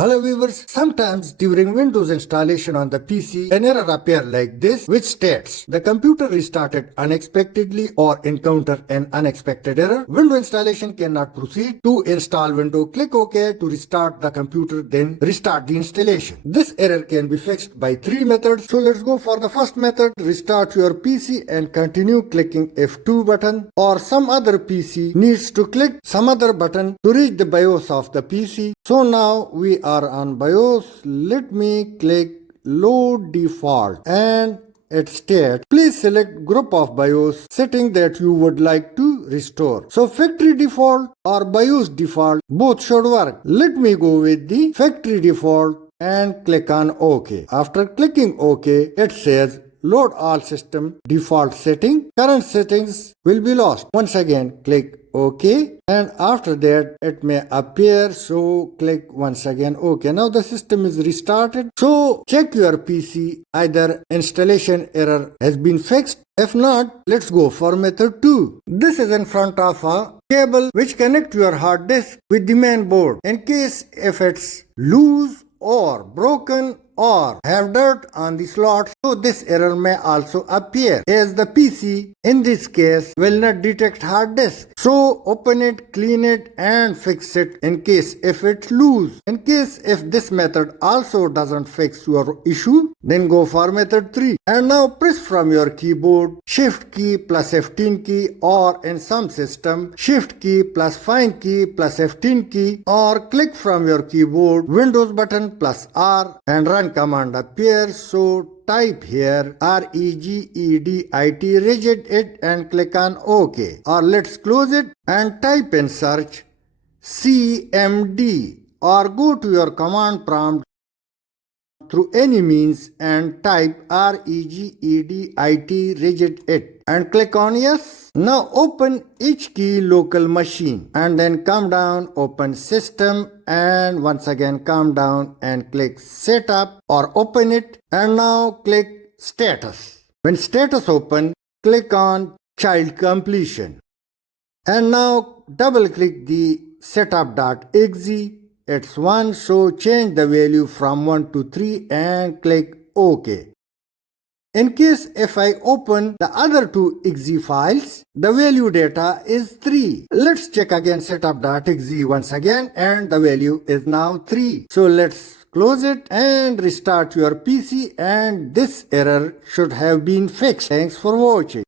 Hello viewers, sometimes during Windows installation on the PC, an error appears like this which states the computer restarted unexpectedly or encounter an unexpected error. Windows installation cannot proceed. To install Windows, click OK to restart the computer, then restart the installation. This error can be fixed by three methods. So let's go for the first method. Restart your PC and continue clicking F2 button, or some other PC needs to click some other button to reach the BIOS of the PC. So now we are on BIOS. Let me click load default and it states please select group of BIOS setting that you would like to restore. So factory default or BIOS default, both should work. Let me go with the factory default and click on OK. After clicking OK, it says load all system default setting. Current settings will be lost. Once again click OK, and after that it may appear, so click once again OK. Now the system is restarted. So check your PC, either installation error has been fixed. If not, let's go for method 2. This is in front of a cable which connect your hard disk with the main board. In case if it's loose or broken or have dirt on the slots, so this error may also appear, as the PC in this case will not detect hard disk. So open it, clean it and fix it in case if it's loose. In case if this method also doesn't fix your issue, then go for method 3. And now press from your keyboard Shift key plus F10 key, or in some system Shift key plus Find key plus F10 key, or click from your keyboard Windows button plus R and run command appears. So type here regedit rigid it and click on OK, or let's close it and type in search cmd, or go to your command prompt through any means and type regedit rigid it and click on yes. Now open each key local machine and then come down, open system and once again come down and click setup or open it, and now click status. When status open, click on child completion and now double click the setup.exe. It's 1, so change the value from 1 to 3 and click OK. In case if I open the other two exe files, the value data is 3. Let's check again setup.exe once again, and the value is now 3. So let's close it and restart your PC, and this error should have been fixed. Thanks for watching.